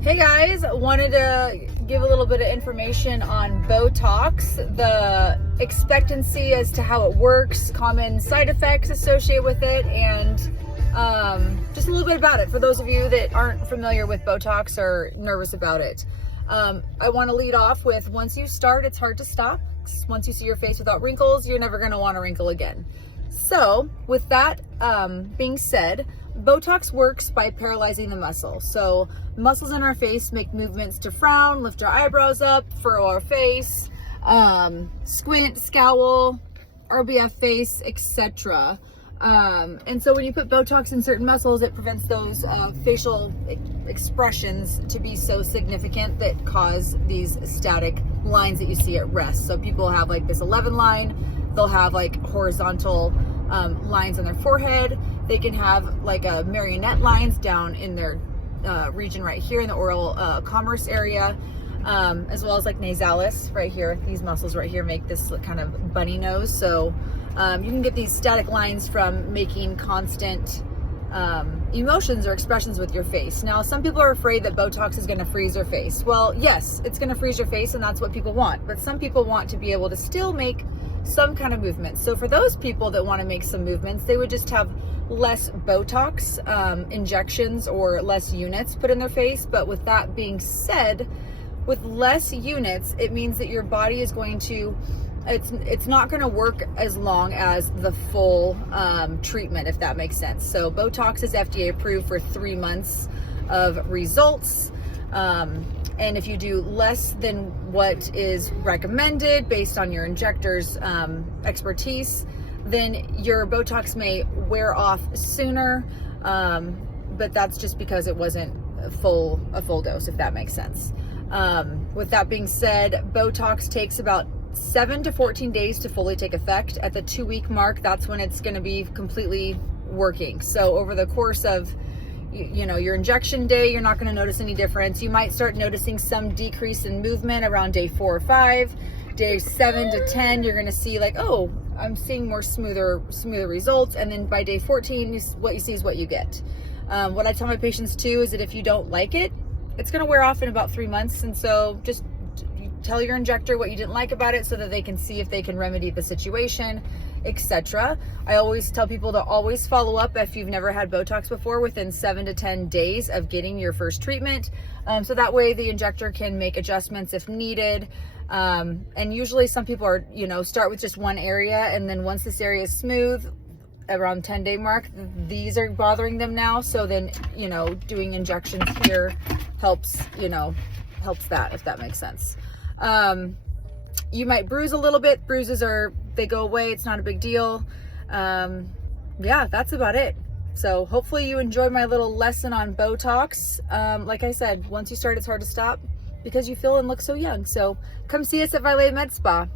Hey guys, wanted to give a little bit of information on Botox, the expectancy as to how it works, common side effects associated with it, and just a little bit about it for those of you that aren't familiar with Botox or nervous about it. I want to lead off with, once you start, it's hard to stop. Once you see your face without wrinkles, you're never going to want to wrinkle again. So with that being said, Botox works by paralyzing the muscle. So muscles in our face make movements to frown, lift our eyebrows up, furrow our face, squint, scowl, RBF face, etc. And so when you put Botox in certain muscles, it prevents those facial expressions to be so significant that cause these static lines that you see at rest. So people have like this 11 line, they'll have like horizontal lines on their forehead. They can have like a marionette lines down in their region right here in the oral commerce area, as well as like nasalis right here. These muscles right here make this kind of bunny nose. So you can get these static lines from making constant emotions or expressions with your face. Now, some people are afraid that Botox is going to freeze their face. Well, yes, it's going to freeze your face, and that's what people want. But some people want to be able to still make some kind of movement. So for those people that want to make some movements, they would just have less Botox injections or less units put in their face. But with that being said, with less units, it means that your body is going to, it's not going to work as long as the full treatment, if that makes sense. So Botox is FDA approved for 3 months of results. And if you do less than what is recommended based on your injector's expertise, then your Botox may wear off sooner, but that's just because it wasn't a full dose, if that makes sense. With that being said, Botox takes about 7 to 14 days to fully take effect. At the 2-week mark, that's when it's going to be completely working. So over the course of your injection day, you're not going to notice any difference. You might start noticing some decrease in movement around day 4 or 5. Day 7 to 10, you're going to see like, oh, I'm seeing more smoother results. And then by day 14, what you see is what you get. What I tell my patients too is that if you don't like it, it's going to wear off in about 3 months. And so just tell your injector what you didn't like about it so that they can see if they can remedy the situation, etc. I always tell people to always follow up if you've never had Botox before within 7 to 10 days of getting your first treatment. So that way the injector can make adjustments if needed. And usually some people are, start with just one area, and then once this area is smooth, around 10-day mark, these are bothering them now. So then, doing injections here helps that, if that makes sense. You might bruise a little bit. Bruises they go away. It's not a big deal. Yeah, that's about it. So hopefully you enjoyed my little lesson on Botox. Like I said, once you start, it's hard to stop because you feel and look so young. So come see us at Valet Med Spa.